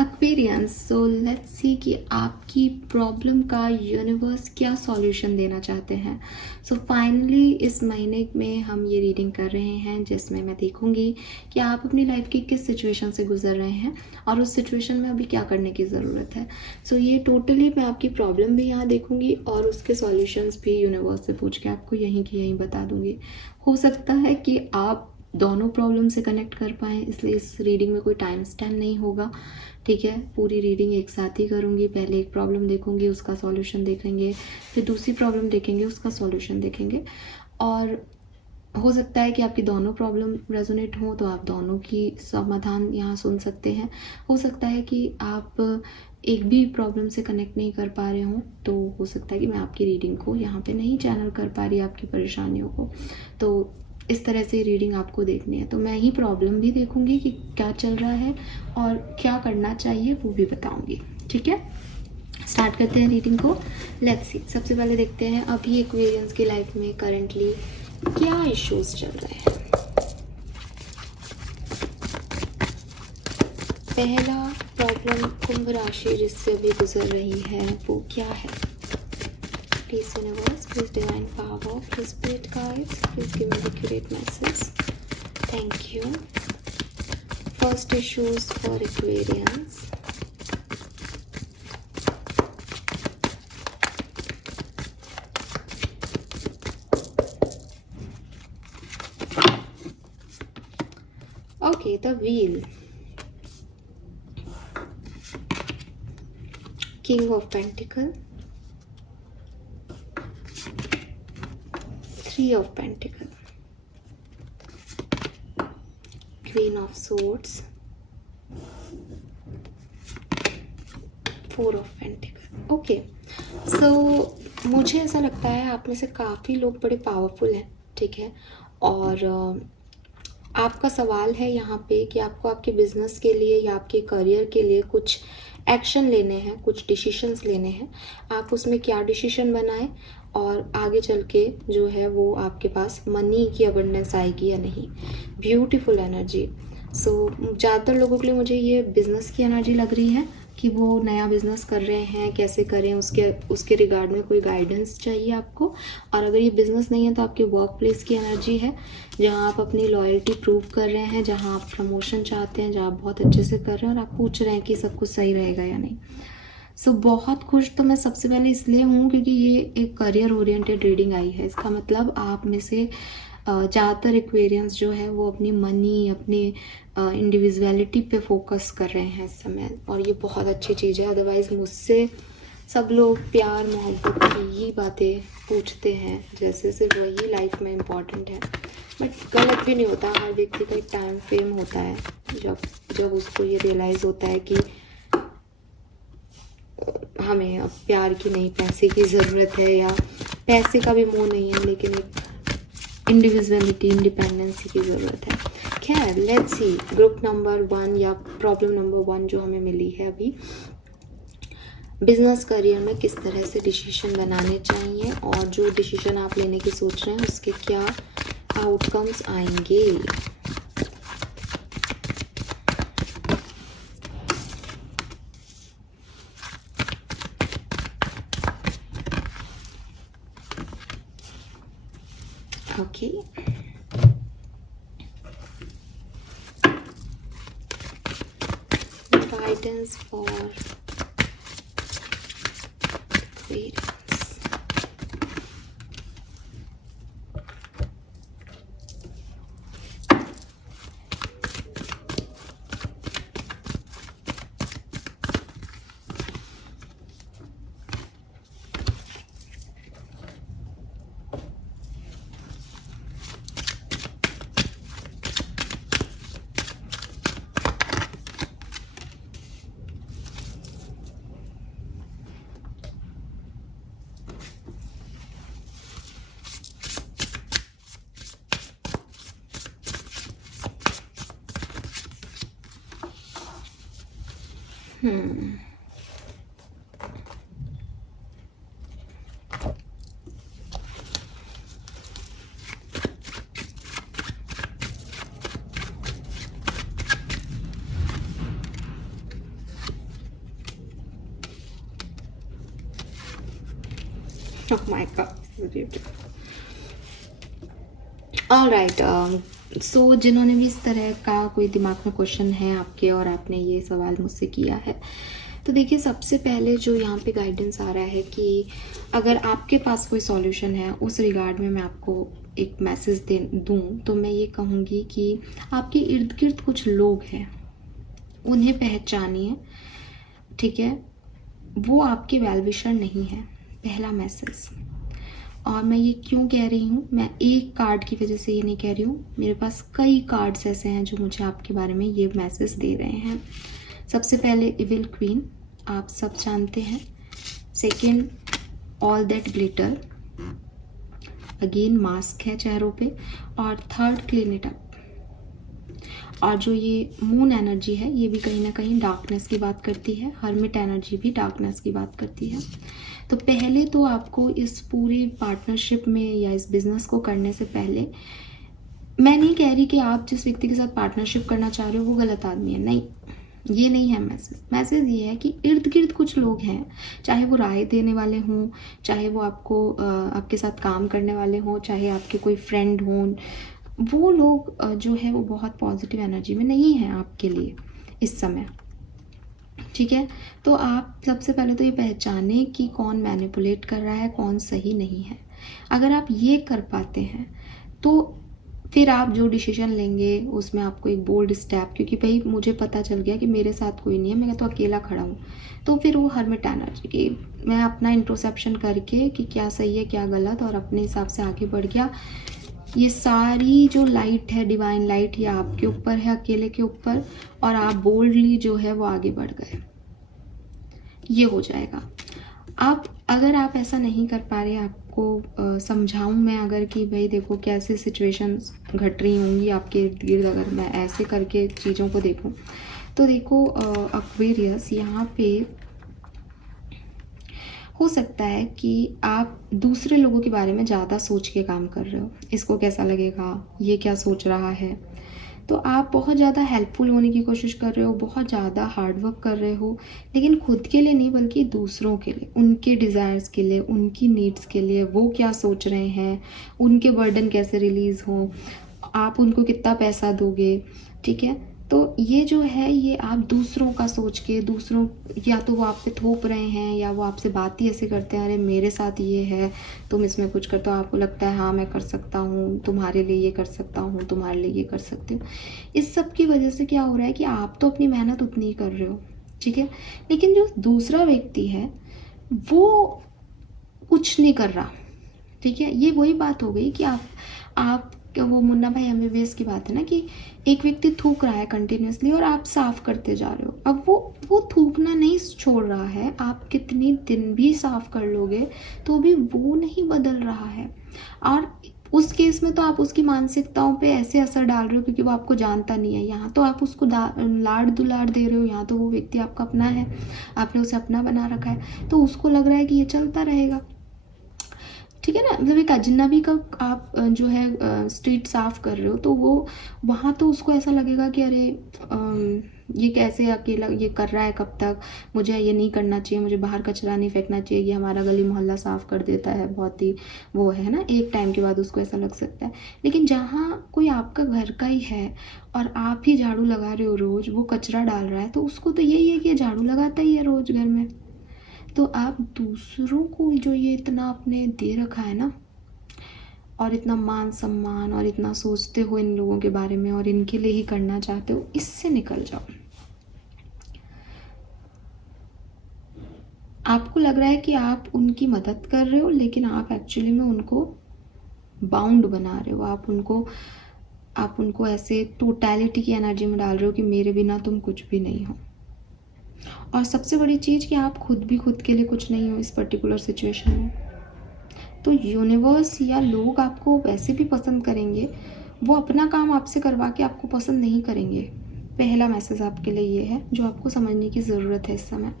Experience. So let's see कि आपकी problem का यूनिवर्स क्या सॉल्यूशन देना चाहते हैं। सो फाइनली इस महीने में हम ये रीडिंग कर रहे हैं जिसमें मैं देखूंगी कि आप अपनी लाइफ की किस सिचुएशन से गुजर रहे हैं और उस सिचुएशन में अभी क्या करने की ज़रूरत है। सो ये टोटली मैं आपकी प्रॉब्लम भी यहाँ देखूंगी और उसके सॉल्यूशंस भी यूनिवर्स से पूछ के आपको यहीं की यहीं बता दूंगी। हो सकता है कि आप दोनों प्रॉब्लम से कनेक्ट कर पाएँ, इसलिए इस रीडिंग में कोई टाइम स्टैम्प नहीं होगा। ठीक है, पूरी रीडिंग एक साथ ही करूँगी। पहले एक प्रॉब्लम देखूँगी, उसका सॉल्यूशन देखेंगे, फिर दूसरी प्रॉब्लम देखेंगे, उसका सॉल्यूशन देखेंगे। और हो सकता है कि आपकी दोनों प्रॉब्लम रेजोनेट हो तो आप दोनों की समाधान यहाँ सुन सकते हैं। हो सकता है कि आप एक भी प्रॉब्लम से कनेक्ट नहीं कर पा रहे हों, तो हो सकता है कि मैं आपकी रीडिंग को यहाँ पे नहीं चैनल कर पा रही आपकी परेशानियों को। तो इस तरह से रीडिंग आपको देखनी है। तो मैं ही प्रॉब्लम भी देखूंगी कि क्या चल रहा है और क्या करना चाहिए वो भी बताऊंगी। ठीक है, स्टार्ट करते हैं रीडिंग को। लेट्स सी, सबसे पहले देखते हैं अभी एक्वेरियंस की लाइफ में करंटली क्या इश्यूज चल रहे हैं। पहला प्रॉब्लम कुंभ राशि जिससे अभी गुजर रही है वो क्या है। Please universe, please divine power, please spirit guides, please give me the accurate message. Thank you. First issues for Aquarians. Okay, the wheel. King of Pentacles. Three of Pentacles, Queen of Swords, Four of Pentacles. Okay, so मुझे ऐसा लगता है आप में से काफ़ी लोग बड़े पावरफुल हैं। ठीक है, और आपका सवाल है यहाँ पे कि आपको आपके बिजनेस के लिए या आपके करियर के लिए कुछ एक्शन लेने हैं, कुछ डिसीशंस लेने हैं। आप उसमें क्या डिसीजन बनाएं और आगे चल के जो है वो आपके पास मनी की अबंडेंस आएगी या नहीं। Beautiful energy. सो ज़्यादातर लोगों के लिए मुझे ये बिज़नेस की एनर्जी लग रही है कि वो नया बिज़नेस कर रहे हैं, कैसे करें उसके रिगार्ड में कोई गाइडेंस चाहिए आपको। और अगर ये बिज़नेस नहीं है तो आपके वर्क प्लेस की एनर्जी है जहाँ आप अपनी लॉयल्टी प्रूव कर रहे हैं, जहाँ आप प्रमोशन चाहते हैं, जहाँ आप बहुत अच्छे से कर रहे हैं और आप पूछ रहे हैं कि सब कुछ सही रहेगा या नहीं। सो बहुत खुश तो मैं सबसे पहले इसलिए हूँ क्योंकि ये एक करियर ओरिएंटेड रीडिंग आई है। इसका मतलब आप में से ज़्यादातर एक्वेरियंस जो है वो अपनी मनी, अपनी इंडिविजुअलिटी पे फोकस कर रहे हैं इस समय, और ये बहुत अच्छी चीज़ है। अदरवाइज़ मुझसे सब लोग प्यार मोहब्बत की ही बातें पूछते हैं, जैसे सिर्फ वही लाइफ में इम्पॉर्टेंट है। बट गलत भी नहीं होता, हर व्यक्ति का एक टाइम फ्रेम होता है जब उसको ये रियलाइज़ होता है कि हमें अब प्यार की नहीं पैसे की ज़रूरत है, या पैसे का भी मोह नहीं है लेकिन एक इंडिविजुअलिटी, इंडिपेंडेंसी की ज़रूरत है। खैर, लेट्स सी ग्रुप नंबर 1 या प्रॉब्लम नंबर 1 जो हमें मिली है अभी, बिजनेस करियर में किस तरह से डिसीजन बनाने चाहिए और जो डिसीजन आप लेने की सोच रहे हैं उसके क्या आउटकम्स आएंगे। Okay, guidance for Aquarius. Oh my god, beautiful. Alright, so जिन्होंने भी इस तरह का कोई दिमाग में क्वेश्चन है आपके और आपने ये सवाल मुझसे किया है, तो देखिए सबसे पहले जो यहाँ पे गाइडेंस आ रहा है कि अगर आपके पास कोई सॉल्यूशन है उस रिगार्ड में मैं आपको एक मैसेज दे दूँ, तो मैं ये कहूँगी कि आपके इर्द गिर्द कुछ लोग हैं, उन्हें पहचानिए, ठीक है? वो आपके वेल विशर नहीं है, पहला मैसेज। और मैं ये क्यों कह रही हूँ, मैं एक कार्ड की वजह से ये नहीं कह रही हूँ, मेरे पास कई कार्ड्स ऐसे हैं जो मुझे आपके बारे में ये मैसेज दे रहे हैं। सबसे पहले इविल क्वीन, आप सब जानते हैं। Second, all that glitter, again mask है चेहरों पे। और थर्ड, क्लीन इट अप। और जो ये मून एनर्जी है ये भी कहीं ना कहीं डार्कनेस की बात करती है, हर्मिट एनर्जी भी डार्कनेस की बात करती है। तो पहले तो आपको इस पूरी पार्टनरशिप में या इस बिजनेस को करने से पहले, मैं नहीं कह रही कि आप जिस व्यक्ति के साथ पार्टनरशिप करना चाह रहे हो वो गलत आदमी है, नहीं, ये नहीं है मैसेज। मैसेज ये है कि इर्द गिर्द कुछ लोग हैं, चाहे वो राय देने वाले हों, चाहे वो आपके साथ काम करने वाले हों, चाहे आपके कोई फ्रेंड हों, वो लोग जो है वो बहुत पॉजिटिव एनर्जी में नहीं है आपके लिए इस समय, ठीक है? तो आप सबसे पहले तो ये पहचाने कि कौन मैनिपुलेट कर रहा है, कौन सही नहीं है। अगर आप ये कर पाते हैं तो फिर आप जो डिसीजन लेंगे उसमें आपको एक बोल्ड स्टेप, क्योंकि भाई मुझे पता चल गया कि मेरे साथ कोई नहीं है, मैं तो अकेला खड़ा हूँ, तो फिर वो हर्मिट एनर्जी की मैं अपना इंट्रोसेप्शन करके कि क्या सही है क्या गलत और अपने हिसाब से आगे बढ़ गया। ये सारी जो लाइट है, डिवाइन लाइट, ये आपके ऊपर है, अकेले के ऊपर, और आप बोल्डली जो है वो आगे बढ़ गए, ये हो जाएगा। अगर आप ऐसा नहीं कर पा रहे, आपको समझाऊं मैं अगर कि भाई देखो कैसे सिचुएशंस घट रही होंगी आपके इर्द गिर्द, अगर मैं ऐसे करके चीज़ों को देखूं, तो देखो एक्वेरियस, यहाँ पे हो सकता है कि आप दूसरे लोगों के बारे में ज़्यादा सोच के काम कर रहे हो, इसको कैसा लगेगा, ये क्या सोच रहा है, तो आप बहुत ज़्यादा हेल्पफुल होने की कोशिश कर रहे हो, बहुत ज़्यादा हार्ड वर्क कर रहे हो, लेकिन खुद के लिए नहीं बल्कि दूसरों के लिए, उनके डिज़ायर्स के लिए, उनकी नीड्स के लिए, वो क्या सोच रहे हैं, उनके बर्डन कैसे रिलीज़ हो, आप उनको कितना पैसा दोगे, ठीक है? तो ये जो है ये आप दूसरों का सोच के, दूसरों, या तो वो आप पे थोप रहे हैं या वो आपसे बात ही ऐसे करते हैं, अरे मेरे साथ ये है तुम इसमें कुछ कर, तो आपको लगता है हाँ मैं कर सकता हूँ, तुम्हारे लिए ये कर सकता हूँ, तुम्हारे लिए ये कर सकती हूँ। इस सब की वजह से क्या हो रहा है कि आप तो अपनी मेहनत उतनी ही कर रहे हो, ठीक है, लेकिन जो दूसरा व्यक्ति है वो कुछ नहीं कर रहा, ठीक है? ये वही बात हो गई कि आप वो मुन्ना भाई एमबीबीएस की बात है ना, कि एक व्यक्ति थूक रहा है कंटिन्यूसली और आप साफ करते जा रहे हो। अब वो थूकना नहीं छोड़ रहा है, आप कितनी दिन भी साफ कर लोगे तो भी वो नहीं बदल रहा है। और उस केस में तो आप उसकी मानसिकताओं पे ऐसे असर डाल रहे हो क्योंकि वो आपको जानता नहीं है। यहाँ तो आप उसको लाड़ दुलार दे रहे हो, यहाँ तो वो व्यक्ति आपका अपना है, आपने उसे अपना बना रखा है, तो उसको लग रहा है कि ये चलता रहेगा, ठीक है ना? मतलब एक अजनबी का आप जो है स्ट्रीट साफ कर रहे हो, तो वो वहाँ तो उसको ऐसा लगेगा कि अरे ये कैसे अकेला ये कर रहा है, कब तक, मुझे ये नहीं करना चाहिए, मुझे बाहर कचरा नहीं फेंकना चाहिए, ये हमारा गली मोहल्ला साफ कर देता है, बहुत ही वो है ना, एक टाइम के बाद उसको ऐसा लग सकता है। लेकिन जहाँ कोई आपका घर का ही है और आप ही झाड़ू लगा रहे हो रोज़, वो कचरा डाल रहा है, तो उसको तो यही है कि झाड़ू लगाता ही है रोज़ घर में। तो आप दूसरों को जो ये इतना आपने दे रखा है ना, और इतना मान सम्मान और इतना सोचते हो इन लोगों के बारे में और इनके लिए ही करना चाहते हो, इससे निकल जाओ। आपको लग रहा है कि आप उनकी मदद कर रहे हो, लेकिन आप एक्चुअली में उनको बाउंड बना रहे हो, आप उनको ऐसे टोटलिटी की एनर्जी में डाल रहे हो कि मेरे बिना तुम कुछ भी नहीं हो। और सबसे बड़ी चीज़ कि आप खुद भी खुद के लिए कुछ नहीं हो इस पर्टिकुलर सिचुएशन में। तो यूनिवर्स या लोग आपको वैसे भी पसंद करेंगे, वो अपना काम आपसे करवा के आपको पसंद नहीं करेंगे। पहला मैसेज आपके लिए ये है जो आपको समझने की ज़रूरत है इस समय,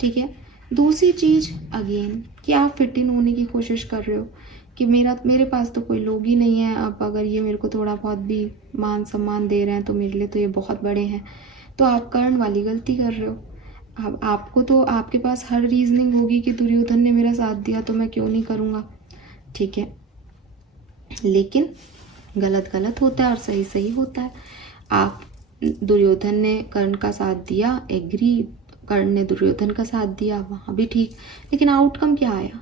ठीक है? दूसरी चीज़ अगेन कि आप फिट इन होने की कोशिश कर रहे हो कि मेरे पास तो कोई लोग ही नहीं है, अब अगर ये मेरे को थोड़ा बहुत भी मान सम्मान दे रहे हैं तो मेरे लिए तो ये बहुत बड़े हैं, तो आप कर्ण वाली गलती कर रहे हो। अब आपको तो आपके पास हर रीजनिंग होगी कि दुर्योधन ने मेरा साथ दिया तो मैं क्यों नहीं करूँगा, ठीक है, लेकिन गलत गलत होता है और सही सही होता है। आप दुर्योधन ने कर्ण का साथ दिया, एग्री, कर्ण ने दुर्योधन का साथ दिया, वहाँ भी ठीक, लेकिन आउटकम क्या आया?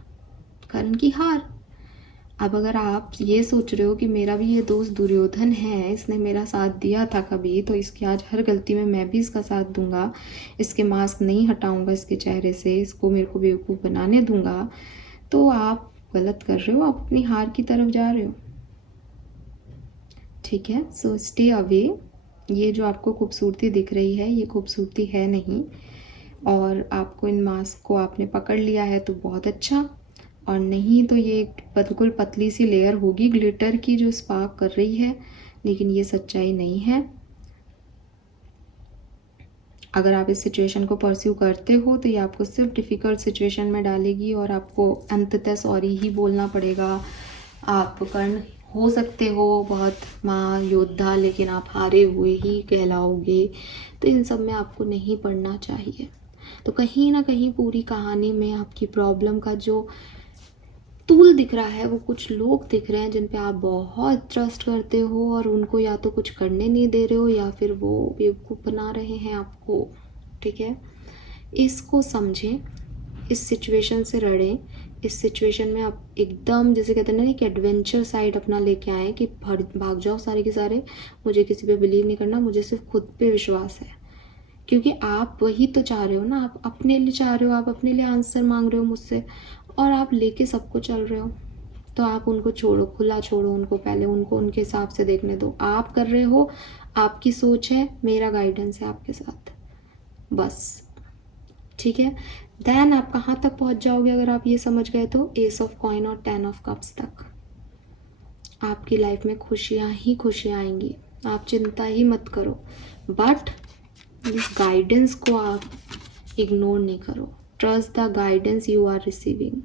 कर्ण की हार। अब अगर आप ये सोच रहे हो कि मेरा भी ये दोस्त दुर्योधन है, इसने मेरा साथ दिया था कभी, तो इसकी आज हर गलती में मैं भी इसका साथ दूंगा, इसके मास्क नहीं हटाऊंगा इसके चेहरे से, इसको मेरे को बेवकूफ़ बनाने दूंगा, तो आप गलत कर रहे हो, आप अपनी हार की तरफ जा रहे हो, ठीक है। So stay away. ये जो आपको खूबसूरती दिख रही है ये खूबसूरती है नहीं, और आपको इन मास्क को आपने पकड़ लिया है तो बहुत अच्छा, और नहीं तो ये बिल्कुल पतली सी लेयर होगी ग्लिटर की जो स्पार्क कर रही है, लेकिन ये सच्चाई नहीं है। अगर आप इस सिचुएशन को परस्यू करते हो तो ये आपको सिर्फ डिफ़िकल्ट सिचुएशन में डालेगी और आपको अंततः सॉरी ही बोलना पड़ेगा। आप कर्ण हो सकते हो बहुत महायोद्धा, लेकिन आप हारे हुए ही कहलाओगे। तो इन सब में आपको नहीं पढ़ना चाहिए। तो कहीं ना कहीं पूरी कहानी में आपकी प्रॉब्लम का जो टूल दिख रहा है वो कुछ लोग दिख रहे हैं जिन पे आप बहुत ट्रस्ट करते हो, और उनको या तो कुछ करने नहीं दे रहे हो या फिर वो बेवकूफ़ बना रहे हैं आपको, ठीक है। इसको समझें, इस सिचुएशन से लड़ें। इस सिचुएशन में आप एकदम जैसे कहते हैं ना कि एडवेंचर साइड अपना लेके आए कि भाग जाओ सारे के सारे, मुझे किसी पे बिलीव नहीं करना, मुझे सिर्फ खुद पे विश्वास है, क्योंकि आप वही तो चाह रहे हो ना, आप अपने लिए चाह रहे हो, आप अपने लिए आंसर मांग रहे हो मुझसे, और आप लेके सबको चल रहे हो। तो आप उनको छोड़ो, खुला छोड़ो उनको, पहले उनको उनके हिसाब से देखने दो। आप कर रहे हो, आपकी सोच है, मेरा गाइडेंस है आपके साथ, बस, ठीक है। देन आप कहाँ तक पहुँच जाओगे अगर आप ये समझ गए तो? एस ऑफ कॉइन और 10 ऑफ कप्स तक। आपकी लाइफ में खुशियाँ ही खुशियाँ आएंगी, आप चिंता ही मत करो, बट इस गाइडेंस को आप इग्नोर नहीं करो। Trust the guidance you are receiving.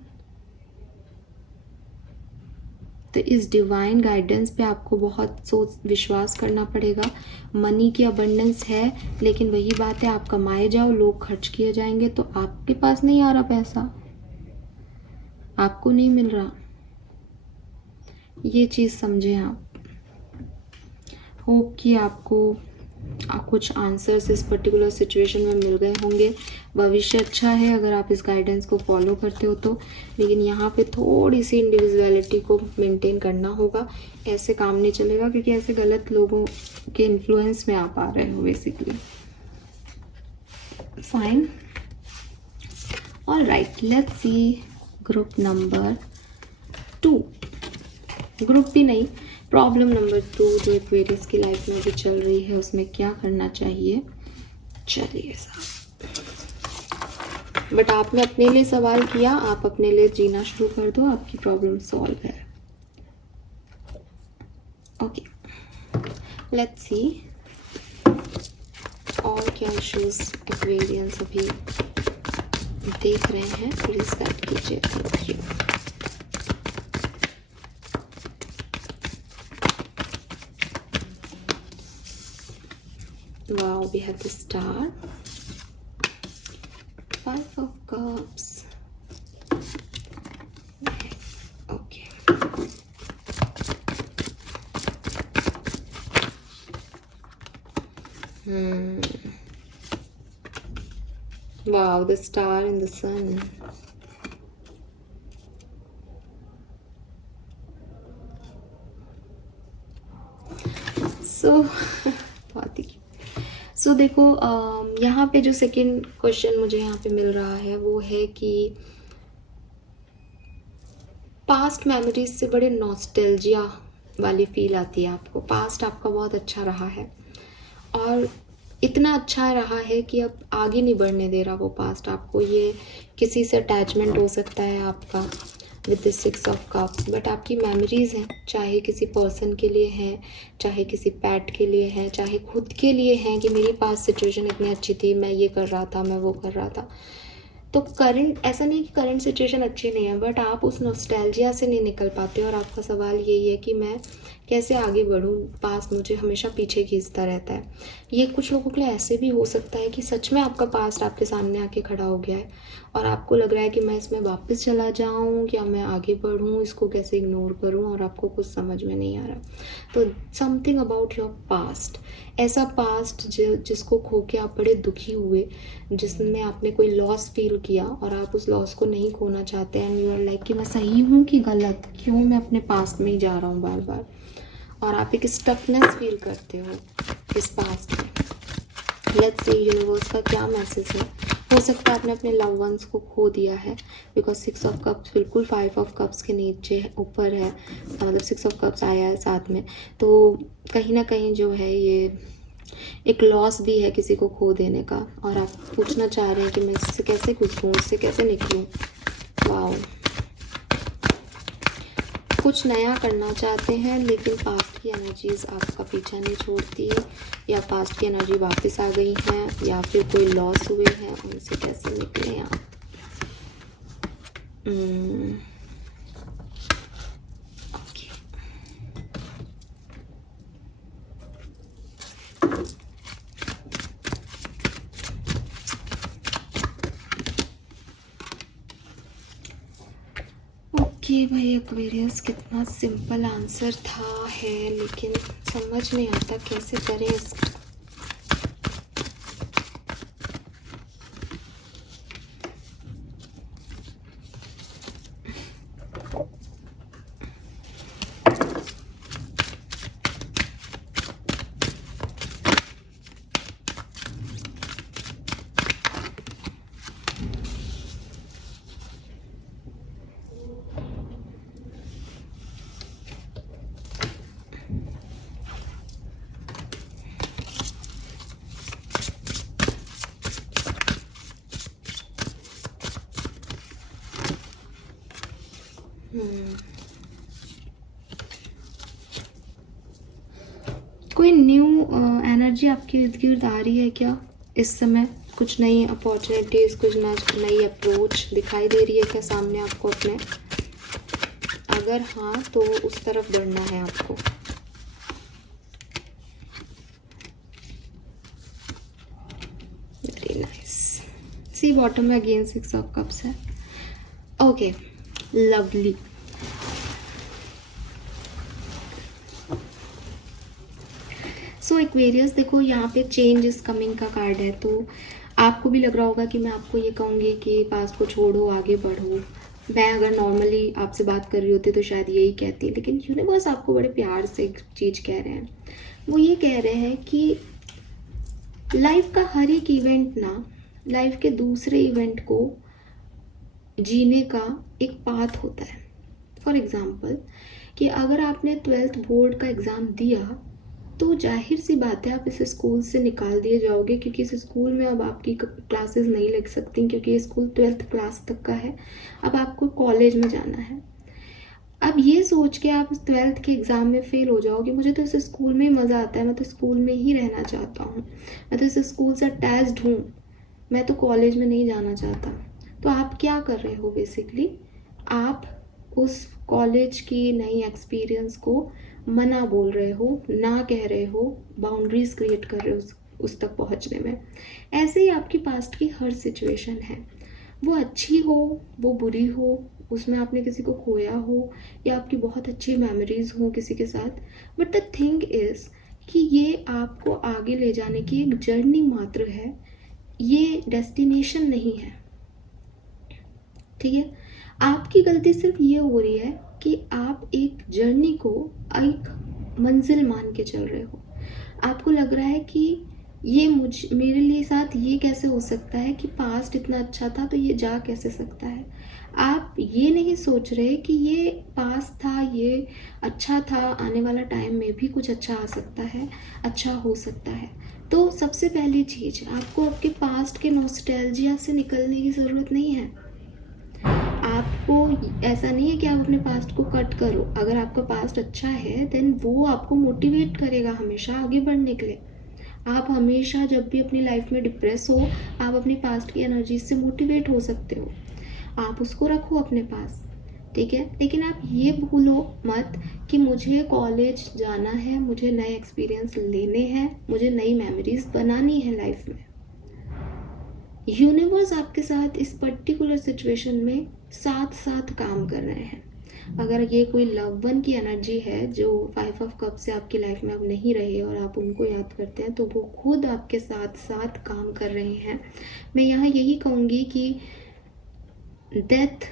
तो इस डिवाइन गाइडेंस पे आपको बहुत सोच विश्वास करना पड़ेगा। मनी की अबंडेंस है, लेकिन वही बात है, आप कमाए जाओ, लोग खर्च किए जाएंगे, तो आपके पास नहीं आ रहा पैसा, आपको नहीं मिल रहा। ये चीज़ समझें आप। होप कि आपको कुछ आंसर्स इस पर्टिकुलर सिचुएशन में मिल गए होंगे। भविष्य अच्छा है अगर आप इस गाइडेंस को फॉलो करते हो तो, लेकिन यहाँ पे थोड़ी सी इंडिविजुअलिटी को मेंटेन करना होगा। ऐसे काम नहीं चलेगा, क्योंकि ऐसे गलत लोगों के इन्फ्लुएंस में आप आ रहे हो basically. Fine, all right, let's see group number 2। Group भी नहीं, प्रॉब्लम नंबर 2 जो एक्वेरियस की लाइफ में भी चल रही है, उसमें क्या करना चाहिए। चलिए साहब, बट आपने अपने लिए सवाल किया, आप अपने लिए जीना शुरू कर दो, आपकी प्रॉब्लम सॉल्व है। ओके, लेट्स सी और क्या इश्यूज एक्वेरियंस अभी देख रहे हैं, प्लीज स्टार्ट कीजिए। Thank you. Wow, we have the star, 5 of cups. Okay. Wow, the star and the sun. So बहुत ही सो देखो, यहाँ पे जो सेकंड क्वेश्चन मुझे यहाँ पे मिल रहा है वो है कि पास्ट मेमोरीज से बड़े नॉस्टैल्जिया वाली फील आती है आपको। पास्ट आपका बहुत अच्छा रहा है, और इतना अच्छा रहा है कि अब आगे नहीं बढ़ने दे रहा वो पास्ट आपको। ये किसी से अटैचमेंट हो सकता है आपका with the 6 of cups, but आपकी मेमोरीज हैं, चाहे किसी पर्सन के लिए हैं, चाहे किसी पैट के लिए है, चाहे खुद के लिए हैं कि मेरी पास्ट सिचुएशन इतनी अच्छी थी, मैं ये कर रहा था, मैं वो कर रहा था। तो करंट, ऐसा नहीं कि करंट सिचुएशन अच्छी नहीं है, बट आप उस नॉस्टैल्जिया से नहीं निकल पाते। और आपका सवाल यही है कि मैं कैसे आगे बढ़ूँ, पास्ट मुझे हमेशा पीछे खींचता रहता है। ये कुछ लोगों के लिए ऐसे भी हो सकता है कि सच में आपका पास्ट आपके सामने आके खड़ा हो गया है और आपको लग रहा है कि मैं इसमें वापस चला जाऊँ या मैं आगे बढ़ूँ, इसको कैसे इग्नोर करूँ, और आपको कुछ समझ में नहीं आ रहा। तो समथिंग अबाउट योर पास्ट, ऐसा पास्ट जिसको खो के आप बड़े दुखी हुए, जिसमें आपने कोई लॉस फील किया और आप उस लॉस को नहीं खोना चाहते, एंड यू आर लाइक कि मैं सही हूँ कि गलत, क्यों मैं अपने पास्ट में ही जा रहा हूँ बार बार, और आप एक स्टकनेस फील करते हो इस पास्ट में। लेट्स सी यूनिवर्स का क्या मैसेज है। हो सकता है आपने अपने लव वंस को खो दिया है, बिकॉज 6 ऑफ कप्स बिल्कुल 5 ऑफ कप्स के नीचे ऊपर है, मतलब 6 ऑफ कप्स आया है साथ में। तो कहीं ना कहीं जो है ये एक लॉस भी है किसी को खो देने का, और आप पूछना चाह रहे हैं कि मैं इससे कैसे गुजरूँ, इससे कैसे निकलूँ। वाओ, कुछ नया करना चाहते हैं लेकिन पास्ट की एनर्जीज आपका पीछा नहीं छोड़ती, या पास्ट की एनर्जी वापस आ गई हैं, या फिर कोई लॉस हुए हैं, उनसे कैसे निकलें आप। ओके भाई एक्वेरियस, कितना सिंपल आंसर था है, लेकिन समझ नहीं आता कैसे करें इसको। कोई न्यू एनर्जी आपके इर्द गिर्द आ रही है क्या इस समय? कुछ नई अपॉर्चुनिटीज, कुछ नई अप्रोच दिखाई दे रही है क्या सामने आपको अपने? अगर हाँ तो उस तरफ बढ़ना है आपको। Very nice. सी बॉटम में अगेन 6 ऑफ कप्स है। Okay, lovely. सो एक्वेरियस, देखो यहाँ पे चेंज इज कमिंग का कार्ड है, तो आपको भी लग रहा होगा कि मैं आपको ये कहूँगी कि पास्ट को छोड़ो, आगे बढ़ो। मैं अगर नॉर्मली आपसे बात कर रही होती तो शायद यही कहती, लेकिन यूनिवर्स आपको बड़े प्यार से एक चीज़ कह रहे हैं। वो ये कह रहे हैं कि लाइफ का हर एक इवेंट ना, लाइफ के दूसरे इवेंट को जीने का एक पाथ होता है। फॉर एग्जाम्पल कि अगर आपने 12th बोर्ड का एग्ज़ाम दिया तो जाहिर सी बात है आप इस स्कूल से निकाल दिए जाओगे, क्योंकि इस स्कूल में अब आपकी क्लासेस नहीं लग सकती, क्योंकि ये स्कूल 12th क्लास तक का है। अब आपको कॉलेज में जाना है। अब ये सोच के आप 12th के एग्ज़ाम में फ़ेल हो जाओगे, मुझे तो इस स्कूल में ही मज़ा आता है, मैं तो स्कूल में ही रहना चाहता हूँ, मैं तो इस स्कूल से अटैच्ड हूँ, मैं तो कॉलेज में नहीं जाना चाहता। तो आप क्या कर रहे हो बेसिकली, आप उस कॉलेज की नई एक्सपीरियंस को मना बोल रहे हो, ना कह रहे हो, बाउंड्रीज क्रिएट कर रहे हो उस तक पहुंचने में। ऐसे ही आपकी पास्ट की हर सिचुएशन है, वो अच्छी हो, वो बुरी हो, उसमें आपने किसी को खोया हो, या आपकी बहुत अच्छी मेमोरीज हो किसी के साथ, बट द थिंग इज़ कि ये आपको आगे ले जाने की एक जर्नी मात्र है, ये डेस्टिनेशन नहीं है। ठीक है, आपकी गलती सिर्फ ये हो रही है कि आप एक जर्नी को एक मंजिल मान के चल रहे हो। आपको लग रहा है कि ये मेरे लिए साथ ये कैसे हो सकता है कि पास्ट इतना अच्छा था तो ये जा कैसे सकता है। आप ये नहीं सोच रहे कि ये पास्ट था, ये अच्छा था, आने वाला टाइम में भी कुछ अच्छा आ सकता है, अच्छा हो सकता है। तो सबसे पहली चीज़, आपको आपके पास्ट के नॉस्टैल्जिया से निकलने की ज़रूरत नहीं है। आपको ऐसा नहीं है कि आप अपने पास्ट को कट करो। अगर आपका पास्ट अच्छा है देन वो आपको मोटिवेट करेगा हमेशा आगे बढ़ने के लिए। आप हमेशा जब भी अपनी लाइफ में डिप्रेस हो, आप अपनी पास्ट की एनर्जी से मोटिवेट हो सकते हो, आप उसको रखो अपने पास। ठीक है। लेकिन आप ये भूलो मत कि मुझे कॉलेज जाना है, मुझे नए एक्सपीरियंस लेने हैं, मुझे नई मेमोरीज बनानी है लाइफ में। यूनिवर्स आपके साथ इस पर्टिकुलर सिचुएशन में साथ साथ काम कर रहे हैं। अगर ये कोई लव वन की एनर्जी है जो 5 ऑफ कप से आपकी लाइफ में अब नहीं रहे और आप उनको याद करते हैं, तो वो खुद आपके साथ साथ काम कर रहे हैं। मैं यहाँ यही कहूँगी कि डेथ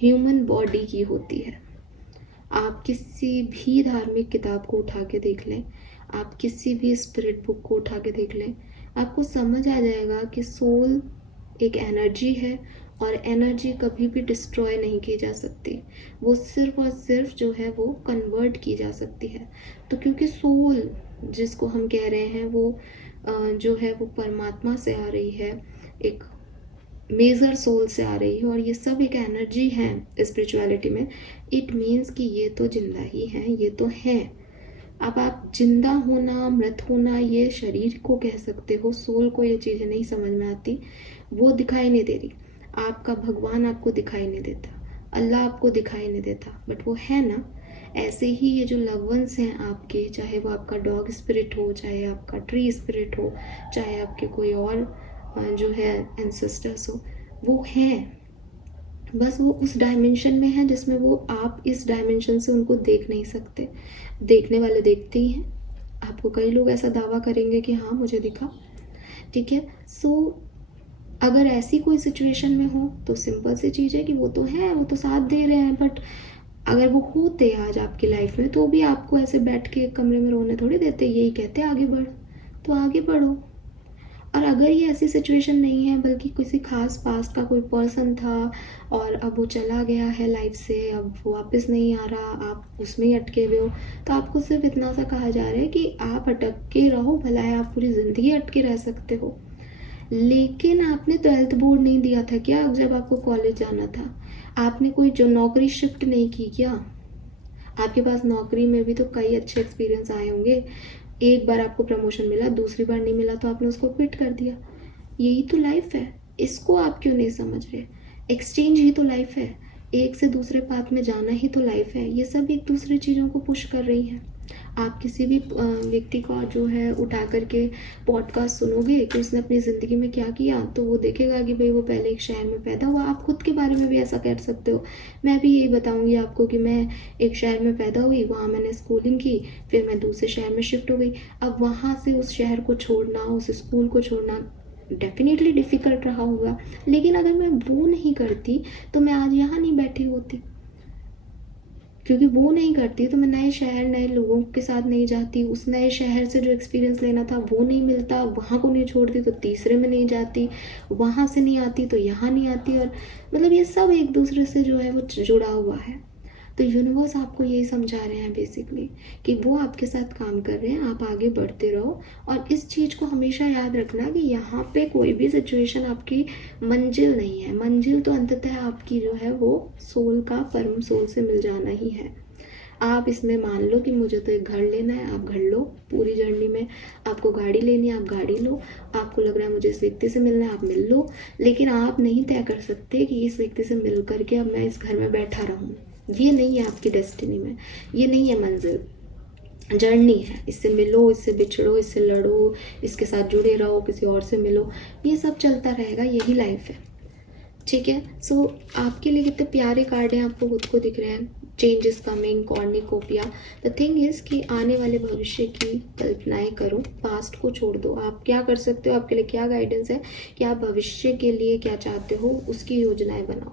ह्यूमन बॉडी की होती है। आप किसी भी धार्मिक किताब को उठा के देख लें, आप किसी भी स्पिरिट बुक को उठा के देख लें, आपको समझ आ जाएगा कि सोल एक एनर्जी है और एनर्जी कभी भी डिस्ट्रॉय नहीं की जा सकती। वो सिर्फ और सिर्फ जो है वो कन्वर्ट की जा सकती है। तो क्योंकि सोल जिसको हम कह रहे हैं वो जो है वो परमात्मा से आ रही है, एक मेजर सोल से आ रही है, और ये सब एक एनर्जी है स्पिरिचुअलिटी में। इट मीन्स कि ये तो जिंदा ही हैं, ये तो हैं। अब आप जिंदा होना, मृत होना, ये शरीर को कह सकते हो, सोल को ये चीज़ें नहीं समझ में आती, वो दिखाई नहीं दे रही। आपका भगवान आपको दिखाई नहीं देता, अल्लाह आपको दिखाई नहीं देता, बट वो है ना। ऐसे ही ये जो लव वंस हैं आपके, चाहे वो आपका डॉग स्पिरिट हो, चाहे आपका ट्री स्पिरिट हो, चाहे आपके कोई और जो है एंसेस्टर्स हो, वो हैं। बस वो उस डायमेंशन में है जिसमें वो आप इस डायमेंशन से उनको देख नहीं सकते। देखने वाले देखते ही हैं। आपको कई लोग ऐसा दावा करेंगे कि हाँ मुझे दिखा, ठीक है। सो अगर ऐसी कोई सिचुएशन में हो तो सिंपल सी चीज़ है कि वो तो है, वो तो साथ दे रहे हैं, बट अगर वो होते आज आपकी लाइफ में तो भी आपको ऐसे बैठ के एक कमरे में रोने थोड़ी देते, यही कहते आगे बढ़, तो आगे बढ़ो। और अगर ये ऐसी सिचुएशन नहीं है बल्कि किसी खास पास्ट का कोई पर्सन था और अब वो चला गया है लाइफ से, अब वो वापस नहीं आ रहा, आप उसमें ही अटके हुए हो, तो आपको सिर्फ इतना सा कहा जा रहा है कि आप अटक के रहो, भला है आप पूरी ज़िंदगी अटके रह सकते हो। लेकिन आपने 12th बोर्ड नहीं दिया था क्या जब आपको कॉलेज जाना था? आपने कोई जो नौकरी शिफ्ट नहीं की क्या? आपके पास नौकरी में भी तो कई अच्छे एक्सपीरियंस आए होंगे। एक बार आपको प्रमोशन मिला, दूसरी बार नहीं मिला तो आपने उसको क्विट कर दिया। यही तो लाइफ है, इसको आप क्यों नहीं समझ रहे? एक्सचेंज ही तो लाइफ है, एक से दूसरे पाथ में जाना ही तो लाइफ है। ये सब एक दूसरे चीज़ों को पुश कर रही हैं। आप किसी भी व्यक्ति का जो है उठा करके पॉडकास्ट सुनोगे कि उसने अपनी ज़िंदगी में क्या किया, तो वो देखेगा कि भाई वो पहले एक शहर में पैदा हुआ। आप खुद के बारे में भी ऐसा कर सकते हो। मैं भी यही बताऊंगी आपको कि मैं एक शहर में पैदा हुई, वहाँ मैंने स्कूलिंग की, फिर मैं दूसरे शहर में शिफ्ट हो गई। अब वहाँ से उस शहर को छोड़ना, उस स्कूल को छोड़ना डेफिनेटली डिफ़िकल्ट रहा होगा, लेकिन अगर मैं वो नहीं करती तो मैं आज यहाँ नहीं बैठी होती। क्योंकि वो नहीं करती तो मैं नए शहर, नए लोगों के साथ नहीं जाती, उस नए शहर से जो एक्सपीरियंस लेना था वो नहीं मिलता, वहाँ को नहीं छोड़ती तो तीसरे में नहीं जाती, वहाँ से नहीं आती तो यहाँ नहीं आती। और मतलब ये सब एक दूसरे से जो है वो जुड़ा हुआ है। तो यूनिवर्स आपको यही समझा रहे हैं बेसिकली कि वो आपके साथ काम कर रहे हैं, आप आगे बढ़ते रहो। और इस चीज़ को हमेशा याद रखना कि यहाँ पे कोई भी सिचुएशन आपकी मंजिल नहीं है। मंजिल तो अंततः आपकी जो है वो सोल का, परम सोल से मिल जाना ही है। आप इसमें मान लो कि मुझे तो एक घर लेना है, आप घर लो। पूरी जर्नी में आपको गाड़ी लेनी है, आप गाड़ी लो। आपको लग रहा है मुझे इस व्यक्ति से मिलना है, आप मिल लो। लेकिन आप नहीं तय कर सकते कि इस व्यक्ति से मिल करके अब मैं इस घर में बैठा रहूँ। ये नहीं है आपकी डेस्टिनी में, ये नहीं है मंजिल। जर्नी है, इससे मिलो, इससे बिछड़ो, इससे लड़ो, इसके साथ जुड़े रहो, किसी और से मिलो, ये सब चलता रहेगा, यही लाइफ है, ठीक है। सो आपके लिए कितने प्यारे कार्ड हैं, आपको खुद को दिख रहे हैं। Change is coming, cornucopia. The thing is कि आने वाले भविष्य की कल्पनाएं करो, पास्ट को छोड़ दो। आप क्या कर सकते हो, आपके लिए क्या गाइडेंस है कि आप भविष्य के लिए क्या चाहते हो, उसकी योजनाएं बनाओ,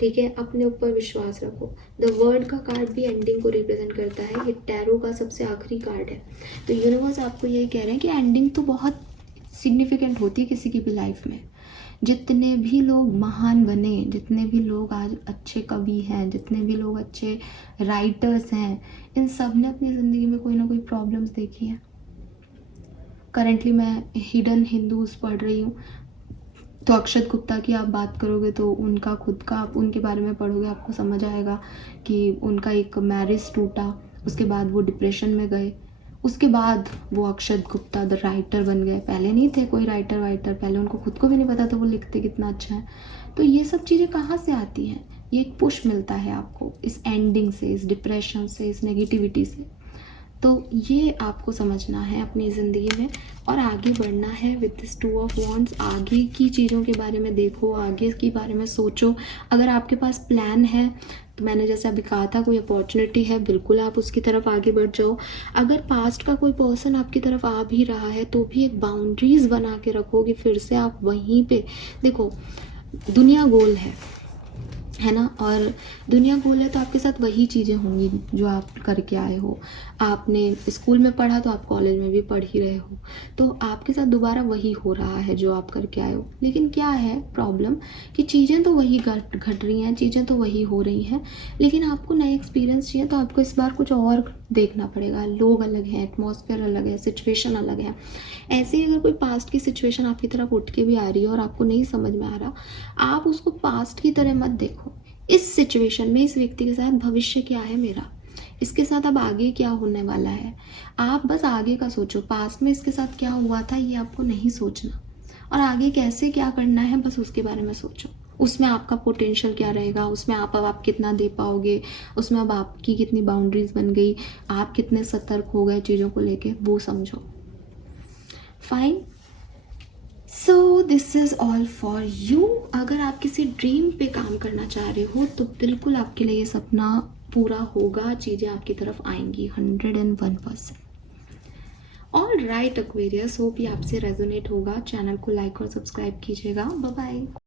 ठीक है। अपने ऊपर विश्वास रखो। द वर्ड का कार्ड भी एंडिंग को रिप्रेजेंट करता है, ये टैरो का सबसे आखिरी कार्ड है। तो यूनिवर्स आपको यही कह रहे हैं कि एंडिंग तो बहुत सिग्निफिकेंट होती है किसी की भी लाइफ में। जितने भी लोग महान बने, जितने भी लोग आज अच्छे कवि हैं, जितने भी लोग अच्छे राइटर्स हैं, इन सब ने अपनी ज़िंदगी में कोई ना कोई प्रॉब्लम्स देखी है। करंटली मैं हिडन हिंदूज पढ़ रही हूँ, तो अक्षत गुप्ता की आप बात करोगे तो उनका खुद का, आप उनके बारे में पढ़ोगे आपको समझ आएगा कि उनका एक मैरिज टूटा, उसके बाद वो डिप्रेशन में गए, उसके बाद वो अक्षत गुप्ता द राइटर बन गए। पहले नहीं थे कोई राइटर, पहले उनको खुद को भी नहीं पता था वो लिखते कितना अच्छा है। तो ये सब चीज़ें कहाँ से आती हैं? ये एक पुश मिलता है आपको इस एंडिंग से, इस डिप्रेशन से, इस नेगेटिविटी से। तो ये आपको समझना है अपनी ज़िंदगी में और आगे बढ़ना है विद दिस 2 ऑफ वॉन्ड्स। आगे की चीज़ों के बारे में देखो, आगे के बारे में सोचो। अगर आपके पास प्लान है तो मैंने जैसे अभी कहा था, कोई अपॉर्चुनिटी है, बिल्कुल आप उसकी तरफ आगे बढ़ जाओ। अगर पास्ट का कोई पर्सन आपकी तरफ आ भी रहा है तो भी एक बाउंड्रीज़ बना के रखो कि फिर से आप वहीं पे देखो। दुनिया गोल है ना, और दुनिया गोल है तो आपके साथ वही चीज़ें होंगी जो आप करके आए हो। आपने स्कूल में पढ़ा तो आप कॉलेज में भी पढ़ ही रहे हो, तो आपके साथ दोबारा वही हो रहा है जो आप करके आए हो। लेकिन क्या है प्रॉब्लम कि चीज़ें तो वही घट रही हैं, चीज़ें तो वही हो रही हैं, लेकिन आपको नए एक्सपीरियंस चाहिए तो आपको इस बार कुछ और देखना पड़ेगा। लोग अलग हैं, एटमॉस्फेयर अलग है, सिचुएशन अलग है। ऐसे ही अगर कोई पास्ट की सिचुएशन आपकी तरफ उठ के भी आ रही है और आपको नहीं समझ में आ रहा, आप उसको पास्ट की तरह मत देखो। इस सिचुएशन में इस व्यक्ति के साथ भविष्य क्या है मेरा, इसके साथ अब आगे क्या होने वाला है, आप बस आगे का सोचो। पास्ट में इसके साथ क्या हुआ था ये आपको नहीं सोचना, और आगे कैसे क्या करना है बस उसके बारे में सोचो। उसमें आपका पोटेंशियल क्या रहेगा, उसमें आप कितना दे पाओगे, उसमें अब आपकी कितनी बाउंड्रीज बन गई, आप कितने सतर्क हो गए चीज़ों को लेके, वो समझो। Fine, so this is all for you. अगर आप किसी ड्रीम पे काम करना चाह रहे हो तो बिल्कुल आपके लिए ये सपना पूरा होगा, चीज़ें आपकी तरफ आएंगी 101%। ऑल राइट एक्वेरियस, होप ये आपसे रेजोनेट होगा। चैनल को लाइक और सब्सक्राइब कीजिएगा। Bye bye.